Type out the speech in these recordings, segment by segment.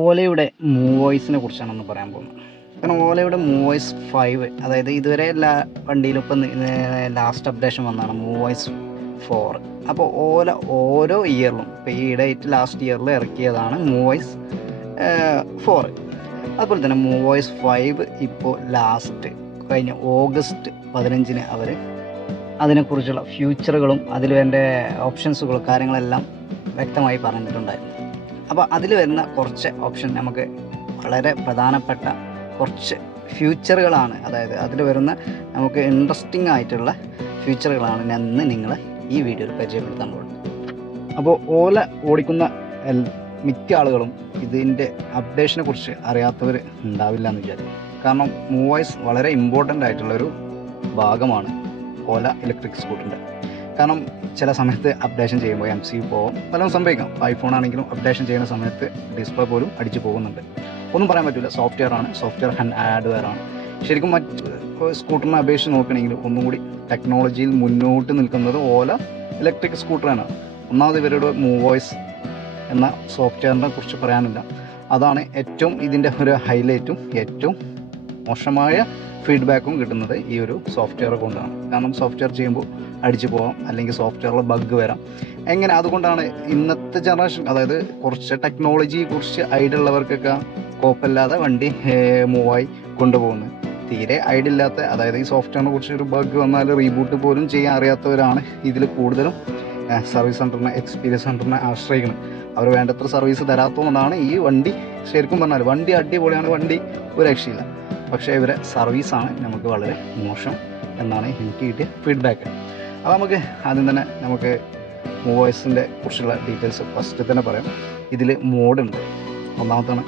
ഓലയുടെ മൂവോയ്സിനെ കുറിച്ചാണ് പറയാൻ പോകുന്നത്. കാരണം ഓലയുടെ മൂവോയ്സ് 5, അതായത് ഇതുവരെ എല്ലാ വണ്ടിയിലും ഇപ്പം ലാസ്റ്റ് അപ്ഡേഷൻ വന്നതാണ് മൂവോയ്സ് 4. അപ്പോൾ ഓല ഓരോ ഇയറിലും ഇപ്പോൾ ഈ ഇടയിട്ട് ലാസ്റ്റ് ഇയറിൽ ഇറക്കിയതാണ് മൂവോയ്സ് 4. അതുപോലെ തന്നെ മൂവോയ്സ് 5 ഇപ്പോൾ ലാസ്റ്റ് കഴിഞ്ഞ ഓഗസ്റ്റ് 15 അവർ അതിനെക്കുറിച്ചുള്ള ഫ്യൂച്ചറുകളും അതിൽ വേണ്ട ഓപ്ഷൻസുകളും കാര്യങ്ങളെല്ലാം വ്യക്തമായി പറഞ്ഞിട്ടുണ്ടായിരുന്നു. അപ്പോൾ അതിൽ വരുന്ന കുറച്ച് ഓപ്ഷൻ നമുക്ക് വളരെ പ്രധാനപ്പെട്ട കുറച്ച് ഫ്യൂച്ചറുകളാണ്, അതായത് അതിൽ വരുന്ന നമുക്ക് ഇൻട്രസ്റ്റിംഗ് ആയിട്ടുള്ള ഫ്യൂച്ചറുകളാണ് ഞാൻ ഇന്ന് നിങ്ങളെ ഈ വീഡിയോയിൽ പരിചയപ്പെടുത്താൻ പോകുന്നത്. അപ്പോൾ ഓല ഓടിക്കുന്ന മിക്ക ആളുകളും ഇതിൻ്റെ അപ്ഡേഷനെ കുറിച്ച് അറിയാത്തവർ ഉണ്ടാവില്ല എന്ന് വിചാരിക്കും. കാരണം മൂവോയ്സ് വളരെ ഇമ്പോർട്ടൻ്റ് ആയിട്ടുള്ളൊരു ഭാഗമാണ് ഓല ഇലക്ട്രിക് സ്കൂട്ടറിൻ്റെ. കാരണം ചില സമയത്ത് അപ്ഡേഷൻ ചെയ്യുമ്പോൾ MCU പോകും, പലതും സംഭവിക്കാം. ഐഫോൺ ആണെങ്കിലും അപ്ഡേഷൻ ചെയ്യുന്ന സമയത്ത് ഡിസ്പ്ലേ പോലും അടിച്ചു പോകുന്നുണ്ട്. ഒന്നും പറയാൻ പറ്റില്ല, സോഫ്റ്റ്വെയർ ഹാർഡ്വെയർ ആണ്. ശരിക്കും മറ്റ് സ്കൂട്ടറിനെ അപേക്ഷിച്ച് നോക്കുകയാണെങ്കിൽ ഒന്നും കൂടി ടെക്നോളജിയിൽ മുന്നോട്ട് നിൽക്കുന്നത് ഓല ഇലക്ട്രിക് സ്കൂട്ടറാണ്. ഒന്നാമത് ഇവരുടെ മൂവോയ്സ് എന്ന സോഫ്റ്റ്വെയറിനെ കുറിച്ച് പറയാനില്ല. അതാണ് ഏറ്റവും ഇതിൻ്റെ ഒരു ഹൈലൈറ്റും ഏറ്റവും മോശമായ ഫീഡ്ബാക്കും കിട്ടുന്നത് ഈ ഒരു സോഫ്റ്റ്വെയർ കൊണ്ടാണ്. കാരണം സോഫ്റ്റ്വെയർ ചെയ്യുമ്പോൾ അടിച്ചു പോകാം, അല്ലെങ്കിൽ സോഫ്റ്റ്വെയറിൽ ബഗ് വരാം. എങ്ങനെ അതുകൊണ്ടാണ് ഇന്നത്തെ ജനറേഷൻ, അതായത് കുറച്ച് ടെക്നോളജിയെ കുറിച്ച് ഐഡിയ ഉള്ളവർക്കൊക്കെ കുഴപ്പമില്ലാതെ വണ്ടി മൂവായി കൊണ്ടുപോകുന്നത്. തീരെ ഐഡിയ ഇല്ലാത്ത, അതായത് ഈ സോഫ്റ്റ്വെയറിനെ കുറിച്ച് ഒരു ബഗ് വന്നാൽ റീബൂട്ട് പോലും ചെയ്യാൻ അറിയാത്തവരാണ് ഇതിൽ കൂടുതലും സർവീസ് സെൻറ്ററിനെ, എക്സ്പീരിയൻസ് സെൻറ്ററിനെ ആശ്രയിക്കുന്നത്. അവർ വേണ്ടത്ര സർവീസ് തരാത്തതുകൊണ്ടാണ് ഈ വണ്ടി, ശരിക്കും പറഞ്ഞാൽ വണ്ടി അടിപൊളിയാണ്, വണ്ടി ഒരു രക്ഷയില്ല. പക്ഷേ ഇവരെ സർവീസാണ് നമുക്ക് വളരെ മോശം എന്നാണ് എനിക്ക് കിട്ടിയ ഫീഡ്ബാക്ക്. അപ്പോൾ നമുക്ക് ആദ്യം തന്നെ നമുക്ക് മൂവോയ്സിൻ്റെ കുറിച്ചുള്ള ഡീറ്റെയിൽസ് ഫസ്റ്റ് തന്നെ പറയാം. ഇതിൽ മോഡുണ്ട്. ഒന്നാമത്താണ്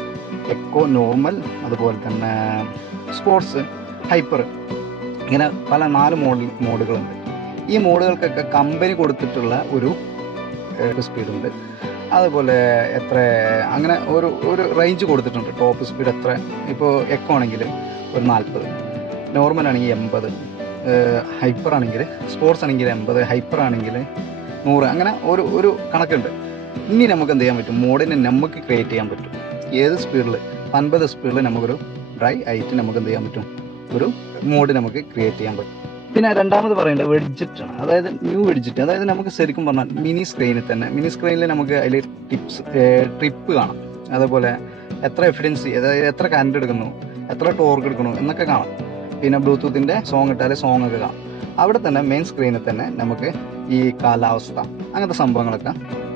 എക്കോ, നോർമൽ, അതുപോലെ തന്നെ സ്പോർട്സ്, ഹൈപ്പർ, ഇങ്ങനെ പല 4 മോഡുകളുണ്ട്. ഈ മോഡുകൾക്കൊക്കെ കമ്പനി കൊടുത്തിട്ടുള്ള ഒരു സ്പീഡുണ്ട്. അതുപോലെ എത്ര അങ്ങനെ ഒരു റേഞ്ച് കൊടുത്തിട്ടുണ്ട്. ടോപ്പ് സ്പീഡ് എത്ര, ഇപ്പോൾ എക്കോ ആണെങ്കിൽ ഒരു 40, നോർമൽ ആണെങ്കിൽ 80, ഹൈപ്പർ ആണെങ്കിൽ, സ്പോർട്സ് ആണെങ്കിൽ 80, ഹൈപ്പർ ആണെങ്കിൽ 100, അങ്ങനെ ഒരു കണക്കുണ്ട്. ഇനി നമുക്ക് എന്ത് ചെയ്യാൻ പറ്റും, മോഡിനെ നമുക്ക് ക്രിയേറ്റ് ചെയ്യാൻ പറ്റും. ഏത് സ്പീഡിൽ, 50 സ്പീഡിൽ നമുക്കൊരു ഡ്രൈ ആയിട്ട് നമുക്ക് എന്ത് ചെയ്യാൻ പറ്റും, ഒരു മോഡ് നമുക്ക് ക്രിയേറ്റ് ചെയ്യാൻ പറ്റും. പിന്നെ രണ്ടാമത് പറയേണ്ടത് വെഡ്ജറ്റാണ്, അതായത് ന്യൂ വെഡ്ജറ്റ്. അതായത് നമുക്ക് ശരിക്കും പറഞ്ഞാൽ മിനി സ്ക്രീനിൽ നമുക്ക് അതിൽ ട്രിപ്പ് കാണാം. അതേപോലെ എത്ര എഫിഡൻസി, അതായത് എത്ര കറണ്ട് എടുക്കുന്നു, എത്ര ടോർക്ക് എടുക്കുന്നു എന്നൊക്കെ കാണാം. പിന്നെ ബ്ലൂടൂത്തിൻ്റെ സോങ് ഇട്ടാൽ സോങ് ഒക്കെ കാണാം. അവിടെ തന്നെ മെയിൻ സ്ക്രീനിൽ തന്നെ നമുക്ക് ഈ കാലാവസ്ഥ അങ്ങനത്തെ സംഭവങ്ങളൊക്കെ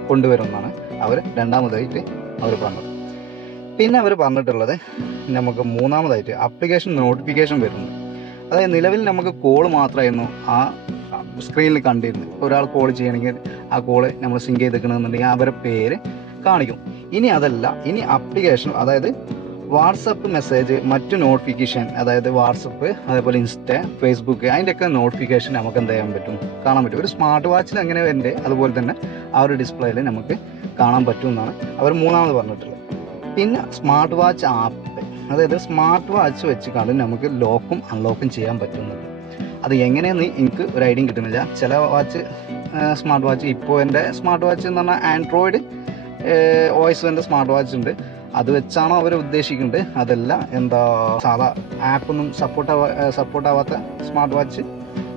കൊണ്ടുവരുമെന്നാണ് അവർ രണ്ടാമതായിട്ട് അവർ പറഞ്ഞത്. പിന്നെ അവർ പറഞ്ഞിട്ടുള്ളത് നമുക്ക് മൂന്നാമതായിട്ട് ആപ്ലിക്കേഷൻ നോട്ടിഫിക്കേഷൻ വരുന്നു. അതായത് നിലവിൽ നമുക്ക് കോൾ മാത്രമായിരുന്നു ആ സ്ക്രീനിൽ കണ്ടിരുന്നത്. ഒരാൾ കോൾ ചെയ്യണമെങ്കിൽ ആ കോള് നമ്മൾ സിങ്ക് ചെയ്തിരിക്കണമെന്നുണ്ടെങ്കിൽ അവരുടെ പേര് കാണിക്കും. ഇനി അതല്ല, ഇനി ആപ്ലിക്കേഷൻ, അതായത് വാട്സപ്പ് മെസ്സേജ്, മറ്റു നോട്ടിഫിക്കേഷൻ, അതായത് വാട്സപ്പ്, അതേപോലെ ഇൻസ്റ്റ, ഫേസ്ബുക്ക്, അതിൻ്റെയൊക്കെ നോട്ടിഫിക്കേഷൻ നമുക്ക് എന്ത് ചെയ്യാൻ പറ്റും, കാണാൻ പറ്റും. ഒരു സ്മാർട്ട് വാച്ചിൽ എങ്ങനെ വരണ്ടേ അതുപോലെ തന്നെ ആ ഒരു ഡിസ്പ്ലേയിൽ നമുക്ക് കാണാൻ പറ്റും എന്നാണ് അവർ മൂന്നാമത് പറഞ്ഞിട്ടുള്ളത്. പിന്നെ സ്മാർട്ട് വാച്ച് ആപ്പ്, അതായത് സ്മാർട്ട് വാച്ച് വെച്ചിട്ടാണ് നമുക്ക് ലോക്കും അൺലോക്കും ചെയ്യാൻ പറ്റുന്നത്. അത് എങ്ങനെയെന്ന് എനിക്ക് ഒരു ഐഡിയ കിട്ടുന്നില്ല. ചില സ്മാർട്ട് വാച്ച്, ഇപ്പോൾ എൻ്റെ സ്മാർട്ട് വാച്ച് എന്ന് പറഞ്ഞാൽ ആൻഡ്രോയിഡ് OS സ്മാർട്ട് വാച്ച് ഉണ്ട്. അത് വെച്ചാണോ അവർ ഉദ്ദേശിക്കുന്നത്, അതല്ല സാധാ ആപ്പൊന്നും സപ്പോർട്ടാവാത്ത സ്മാർട്ട് വാച്ച്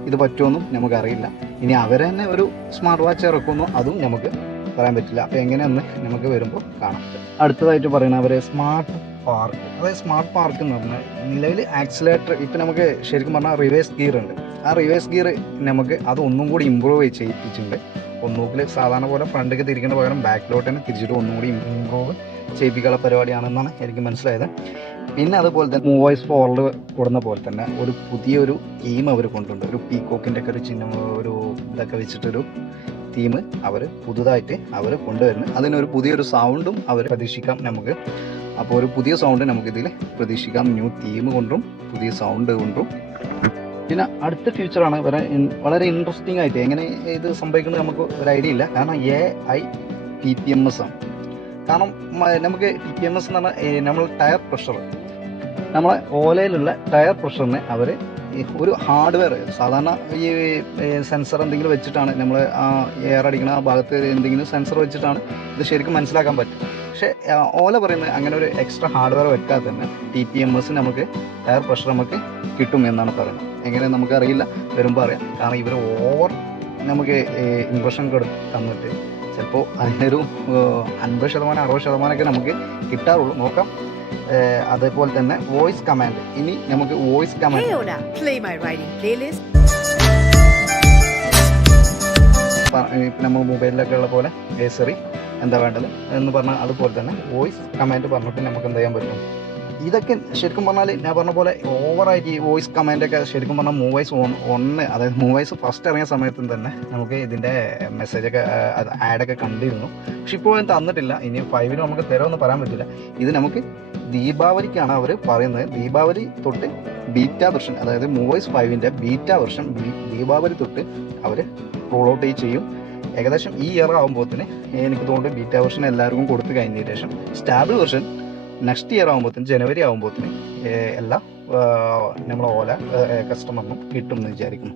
ഇത് പറ്റുമെന്നും നമുക്കറിയില്ല. ഇനി അവർ തന്നെ ഒരു സ്മാർട്ട് വാച്ച് ഇറക്കുന്നു, അതും നമുക്ക് പറയാൻ പറ്റില്ല. അപ്പോൾ എങ്ങനെയെന്ന് നമുക്ക് വരുമ്പോൾ കാണാം. അടുത്തതായിട്ട് പറയുന്നത് അവർ സ്മാർട്ട് പാർക്ക്. അതായത് സ്മാർട്ട് പാർക്ക് എന്ന് പറഞ്ഞാൽ നിലവിൽ ആക്സിലേറ്റർ, ഇപ്പം നമുക്ക് ശരിക്കും പറഞ്ഞാൽ റിവേഴ്സ് ഗിയർ ഉണ്ട്. ആ റിവേഴ്സ് ഗിയർ നമുക്ക് അത് ഒന്നും കൂടി ഇമ്പ്രൂവ് ചെയ്യിപ്പിച്ചിട്ടുണ്ട്. ഒന്നുകൂടി സാധാരണ പോലെ ഫ്രണ്ടിലേക്ക് തിരിക്കേണ്ട പകരം ബാക്കിലോട്ട് തന്നെ തിരിച്ചിട്ട് ഒന്നുകൂടി ഇമ്പ്രൂവ് ചെയ്യിപ്പിക്കാനുള്ള പരിപാടിയാണെന്നാണ് എനിക്ക് മനസ്സിലായത്. പിന്നെ അതുപോലെ തന്നെ മൂവോയ്സ് 4 കൊടുന്ന പോലെ തന്നെ ഒരു പുതിയൊരു തീം അവർ കൊണ്ടുണ്ട്. ഒരു പീക്കോക്കിൻ്റെ ഒക്കെ ഒരു ചിഹ്നം, ഒരു ഇതൊക്കെ വെച്ചിട്ടൊരു തീം അവർ പുതുതായിട്ട് അവർ കൊണ്ടുവരുന്നു. അതിനൊരു പുതിയൊരു സൗണ്ടും അവർ പ്രതീക്ഷിക്കാം നമുക്ക്. അപ്പോൾ ഒരു പുതിയ സൗണ്ട് നമുക്കിതിൽ പ്രതീക്ഷിക്കാം, ന്യൂ തീം കൊണ്ടും പുതിയ സൗണ്ട് കൊണ്ടും. പിന്നെ അടുത്ത ഫ്യൂച്ചറാണ് വളരെ ഇൻട്രസ്റ്റിംഗ് ആയിട്ട്. എങ്ങനെ ഇത് സംഭവിക്കുന്നത് നമുക്ക് ഒരു ഐഡിയ ഇല്ല. കാരണം AI TPMS ആണ്. കാരണം നമുക്ക് TPMS എന്ന് പറഞ്ഞാൽ നമ്മൾ ടയർ പ്രഷർ, നമ്മളെ ഓലയിലുള്ള ടയർ പ്രഷറിനെ അവർ ഒരു ഹാർഡ്വെയർ, സാധാരണ ഈ സെൻസർ എന്തെങ്കിലും വെച്ചിട്ടാണ് നമ്മൾ ആ എയർ അടിക്കുന്ന ആ ഭാഗത്ത് എന്തെങ്കിലും സെൻസർ വെച്ചിട്ടാണ് ഇത് ശരിക്കും മനസ്സിലാക്കാൻ പറ്റും. പക്ഷേ ഓല പറയുന്നത് അങ്ങനെ ഒരു എക്സ്ട്രാ ഹാർഡ്വെയർ വെക്കാതെ തന്നെ TPMS നമുക്ക് ടയർ പ്രഷർ നമുക്ക് കിട്ടും എന്നാണ് പറയുന്നത്. എങ്ങനെ നമുക്കറിയില്ല, വരുമ്പോൾ അറിയാം. കാരണം ഇവർ ഓവർ നമുക്ക് ഇംപ്രഷൻ തന്നിട്ട് ചിലപ്പോൾ അതിനൊരു 50% 60% നമുക്ക് കിട്ടാറുള്ളൂ. നോക്കാം. അതേപോലെ തന്നെ വോയിസ് കമാൻഡ്. ഇനി നമുക്ക് വോയിസ് കമാൻഡ് നമ്മൾ മൊബൈലിലൊക്കെ ഉള്ള പോലെ ഏസറി എന്താ വേണ്ടത് എന്ന് പറഞ്ഞാൽ അതുപോലെ തന്നെ വോയിസ് കമാൻഡ് പറഞ്ഞിട്ട് നമുക്ക് എന്ത് ചെയ്യാൻ പറ്റും. ഇതൊക്കെ ശരിക്കും പറഞ്ഞാൽ ഞാൻ പറഞ്ഞ പോലെ ഓവറായിട്ട് ഈ വോയിസ് കമാൻഡൊക്കെ ശരിക്കും പറഞ്ഞാൽ മൂവൈസ് 1 അതായത് മൂവൈസ് ഫസ്റ്റ് ഇറങ്ങിയ സമയത്തും തന്നെ നമുക്ക് ഇതിൻ്റെ മെസ്സേജൊക്കെ ആഡൊക്കെ കണ്ടിരുന്നു. പക്ഷെ ഇപ്പോൾ തന്നിട്ടില്ല. ഇനി 5 നമുക്ക് തരുമെന്ന് പറയാൻ പറ്റില്ല. ഇത് നമുക്ക് ദീപാവലിക്കാണ് അവർ പറയുന്നത്. ദീപാവലി തൊട്ട് ബീറ്റ വെർഷൻ, അതായത് മൂവൈസ് 5ൻ്റെ ബീറ്റ വെർഷൻ ദീപാവലി തൊട്ട് അവർ റോൾ ഔട്ട് ചെയ്യും. ഏകദേശം ഈ ഇയർ ആകുമ്പോഴത്തേന് എനിക്ക് തോന്നുന്നു ബീറ്റ വെർഷൻ എല്ലാവർക്കും കൊടുത്തു കഴിഞ്ഞതിന് ശേഷം സ്റ്റാബിൾ വെർഷൻ നെക്സ്റ്റ് ഇയർ ആകുമ്പോഴത്തേന് ജനുവരി ആകുമ്പോഴത്തേന് എല്ലാ നമ്മളെ ഓല കസ്റ്റമറിനും കിട്ടും എന്ന് വിചാരിക്കുന്നു.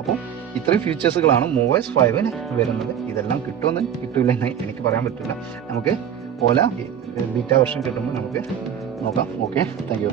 അപ്പോൾ ഇത്രയും ഫീച്ചേഴ്സുകളാണ് മൂവൈസ് 5 വരുന്നത്. ഇതെല്ലാം കിട്ടുമെന്ന് കിട്ടില്ലെന്ന് എനിക്ക് പറയാൻ പറ്റില്ല. നമുക്ക് ഓല ബീറ്റ വെർഷൻ കിട്ടുമ്പോൾ നമുക്ക് നോക്കാം. Okay, thank you.